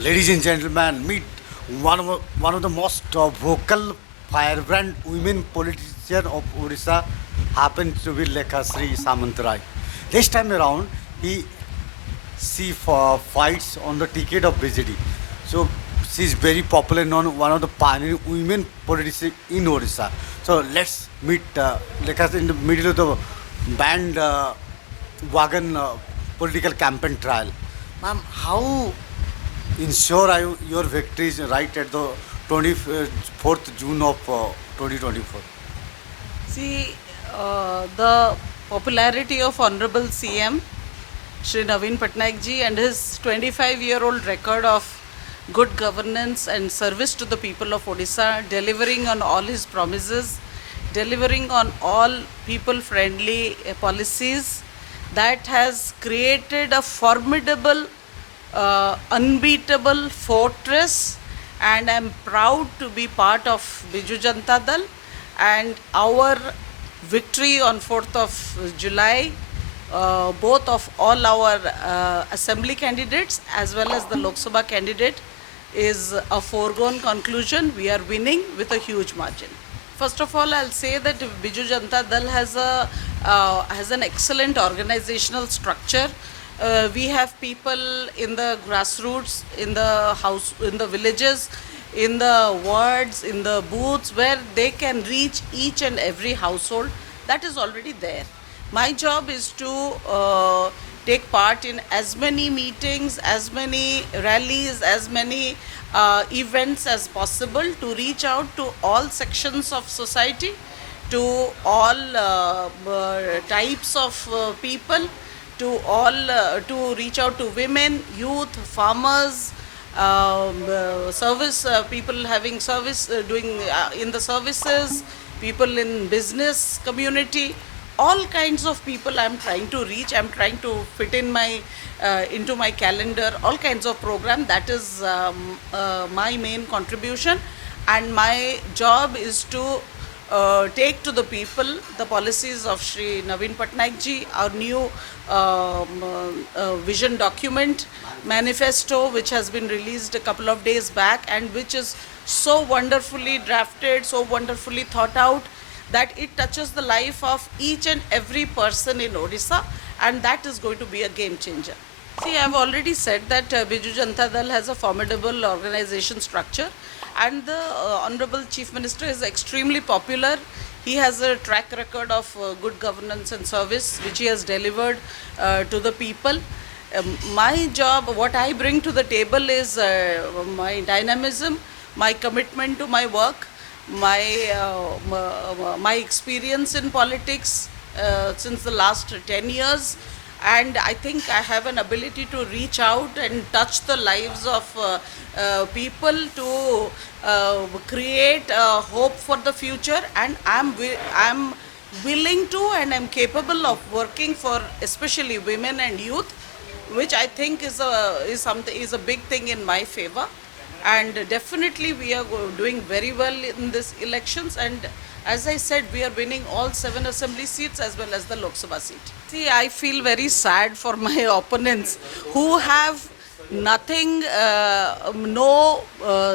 Ladies and gentlemen, meet one of the most vocal, firebrand women politician of Odisha happens to be Lekhasri Samantarai. This time around, she fights on the ticket of BJD. So she is very popular, known one of the pioneering women politicians in Odisha. So let's meet Lekhasri in the middle of the band wagon political campaign trial. Ma'am, how ensure your victory is right at the 24th June of 2024. See, the popularity of Honorable CM Shri Naveen Patnaik ji and his 25-year-old record of good governance and service to the people of Odisha, delivering on all his promises, delivering on all people-friendly policies, that has created a formidable, unbeatable fortress, and I'm proud to be part of Biju Janata Dal, and our victory on 4th of July, both of all our assembly candidates as well as the Lok Sabha candidate, is a foregone conclusion. We are winning with a huge margin. First of all, I'll say that Biju Janata Dal has an excellent organizational structure. We have people in the grassroots, in the house, in the villages, in the wards, in the booths, where they can reach each and every household. That is already there. My job is to take part in as many meetings, as many rallies, as many events as possible to reach out to all sections of society, to all types of people, to all to reach out to women, youth, farmers, service people having service doing in the services, people in business community, all kinds of people I'm trying to reach. I'm trying to fit in my into my calendar all kinds of program. That is my main contribution, and my job is to take to the people the policies of Shri Naveen Patnaik ji, our new vision document, manifesto, which has been released a couple of days back, and which is so wonderfully drafted, so wonderfully thought out, that it touches the life of each and every person in Odisha, and that is going to be a game changer. See, I've already said that Biju Janata Dal has a formidable organization structure, and the Honorable Chief Minister is extremely popular. He has a track record of good governance and service, which he has delivered to the people. My job, what I bring to the table is my dynamism, my commitment to my work, my experience in politics since the last 10 years, and I think I have an ability to reach out and touch the lives of people, to create hope for the future, and I'm willing to, and I'm capable of working for especially women and youth, which I think is a big thing in my favor. And definitely we are doing very well in this elections, and as I said, we are winning all 7 assembly seats as well as the Lok Sabha seat. See, I feel very sad for my opponents who have nothing, no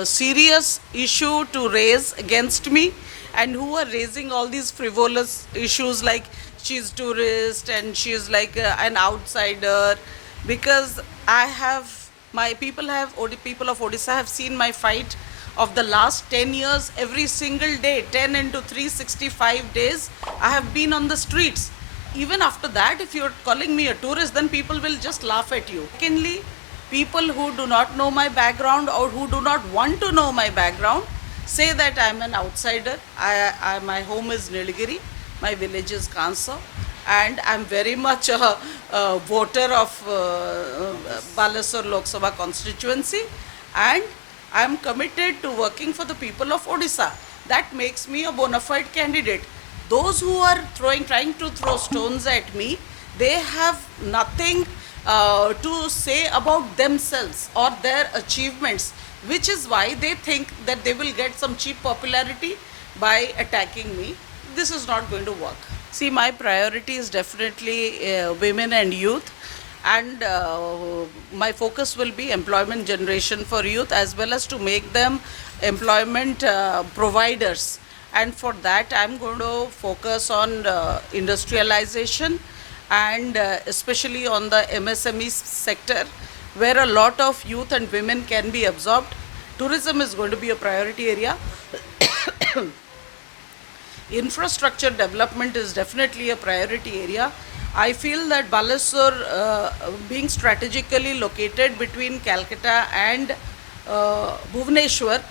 serious issue to raise against me, and who are raising all these frivolous issues like she's tourist and she's like an outsider, because I have, my people have, people of Odisha have seen my fight of the last 10 years. Every single day, 10 into 365 days, I have been on the streets. Even after that, if you're calling me a tourist, then people will just laugh at you. Secondly, people who do not know my background or who do not want to know my background say that I'm an outsider. My home is Nilgiri, my village is Kansa, and I'm very much a voter of Balasore Lok Sabha constituency, and I'm committed to working for the people of Odisha. That makes me a bona fide candidate. Those who are trying to throw stones at me, they have nothing to say about themselves or their achievements, which is why they think that they will get some cheap popularity by attacking me. This is not going to work. See, my priority is definitely women and youth, and my focus will be employment generation for youth as well as to make them employment providers. And for that, I'm going to focus on industrialization and especially on the MSME sector, where a lot of youth and women can be absorbed. Tourism is going to be a priority area. Infrastructure development is definitely a priority area. I feel that Balasore, being strategically located between Calcutta and Bhubaneswar,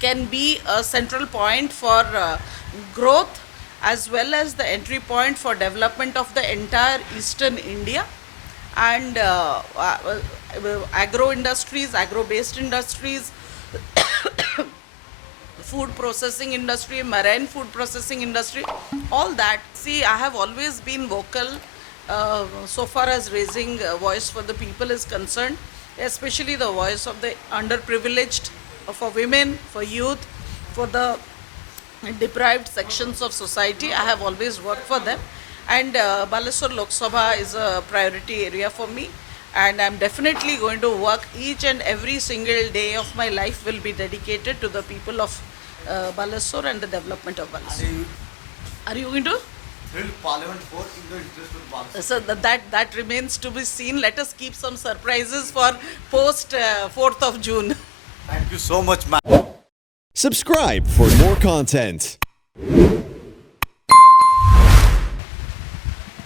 can be a central point for growth as well as the entry point for development of the entire eastern India. And agro industries, agro based industries, food processing industry, marine food processing industry, all that. See, I have always been vocal so far as raising voice for the people is concerned, especially the voice of the underprivileged, for women, for youth, for the deprived sections of society. I have always worked for them. And Balasore Lok Sabha is a priority area for me. And I'm definitely going to work each and every single day of my life will be dedicated to the people of Balasore and the development of Balasore. Are you going to? Will Parliament vote in the interest of Balasore? So that remains to be seen. Let us keep some surprises for post 4th of June. Thank you so much, ma'am. Subscribe for more content.